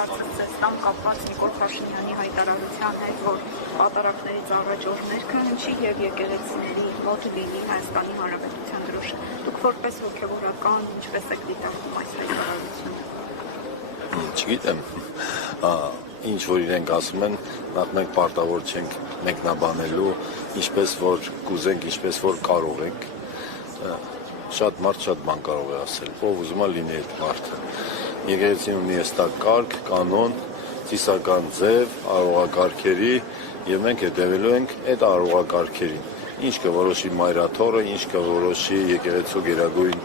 հարցը ցես տամ կապված Նիկոլ Փաշինյանի հայտարարության հետ, որ պատարագներից առաջ օր ներքննչի եւ եկեղեցիների մոտ լինի Հայաստանի Հանրապետության դրոշը։ Դուք որպես հոգեվորական ինչպես եք դիտարկում այս հայտարարությունը։ Չգիտեմ, ինչ որ իրենք ասում են, նախ մենք պարտավոր չենք մեկնաբանելու, ինչպես որ կուզենք, ինչպես որ կարող ենք, շատ մարդ շատ բան կարող է ասել, ով ուզում է լինի այդ մարդը։ Եկեղեցին ունի հստակ կարգ, կանոն, ծիսական ձև, արարողակարգերի եւ մենք հետևելու ենք այդ արարողակարգերին։ Ինչ կորոշի մայրաթորը, ինչ կորոշի եկեղեցու գերագույն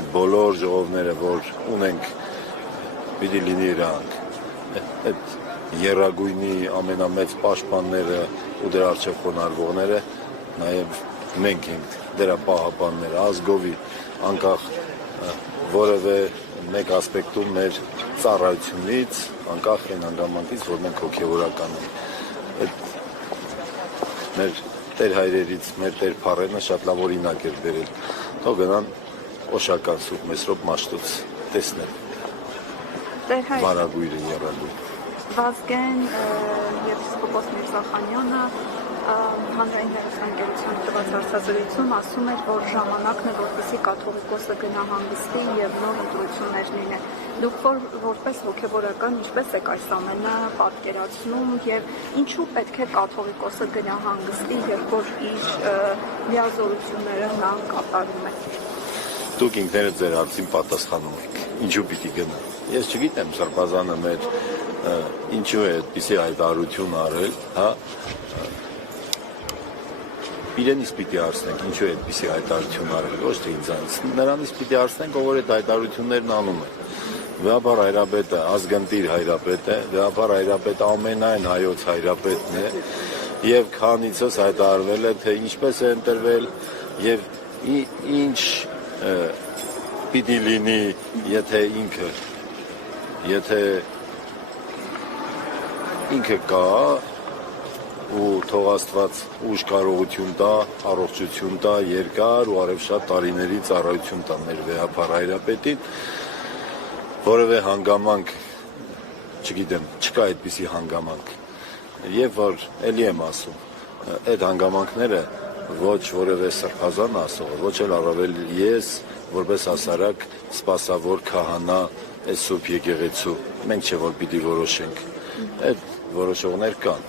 այդ բոլոր ժողովները, որ ունենք, պիտի լինի իրանք, այդ եռագույնի ամենամեծ պաշտպանները ու դրա առջև խոնարհվողները, նաև մենք ենք դրա պահապանները, ազգովի, անկախ որևէ մեկ ասպեկտում մեր ծառայությունից, անկախ այն հանգամանքից, որ մենք հոգևորական ենք։ Այդ մեր տեր հայրերից, մեր տեր փառերն շատ լավ օրինակ էր բերել։ Թող գնան Օշական Սուրբ Մեսրոպ Մաշտոց տեսնել։ Մարագույրը եռագույն։ Վազգեն եպիսկոպոս Միրզախանյանը հանրային հեռուստաընկերության տված հարցազրույցում ասում էր, որ ժամանակն է, որպեսզի կաթողիկոսը գնա հանգստի եւ նոր ընտրություններ լինեն։ Դուք որպես հոգեվորական ինչպես եք այս ամենը պատկերացնում եւ ինչու պետք է կաթողիկոսը գնա հանգստի, երբ որ իր լիազորությունները նա կատարում է։ Դուք ինքներդ ձեր հարցին պատասխանում եք։ Ինչու պիտի գնա։ Ես չգիտեմ, Սրբազանը մեր ինչու է այդպիսի հայտարարություն արել, հա։ Իրենից պիտի հարցնենք, ինչու է այդպիսի հայտարարություն արել, ոչ թե ինձանից։ Նրանից պիտի հարցնենք, ով որ այդ հայտարարություններն անում է։ Վեհապար հայրապետը ազգընտիր հայրապետ է, վեհապար հայրապետը ամենայն հայոց հայրապետն է, եւ քանիցս հայտարարվել է, թե ինչպես է ընտրվել եւ ինչ պիտի լինի, եթե ինքը կա ու թող Աստված ուժ կարողություն տա, առողջություն տա, երկար ու արևշատ տարիների ծառայություն տա մեր վեհապար հայրապետին, որևէ հանգամանք, չգիտեմ, չկա այդպիսի հանգամանք, եւ որ էլի եմ ասում, այդ հանգամանքները ոչ որևէ սրբազան ասող, ոչ էլ առավել ես, որպես հասարակ սպասավոր քահանա այս Սուրբ եկեղեցու, մենք չէ որ պիտի որոշենք, այդ որոշողներ կան։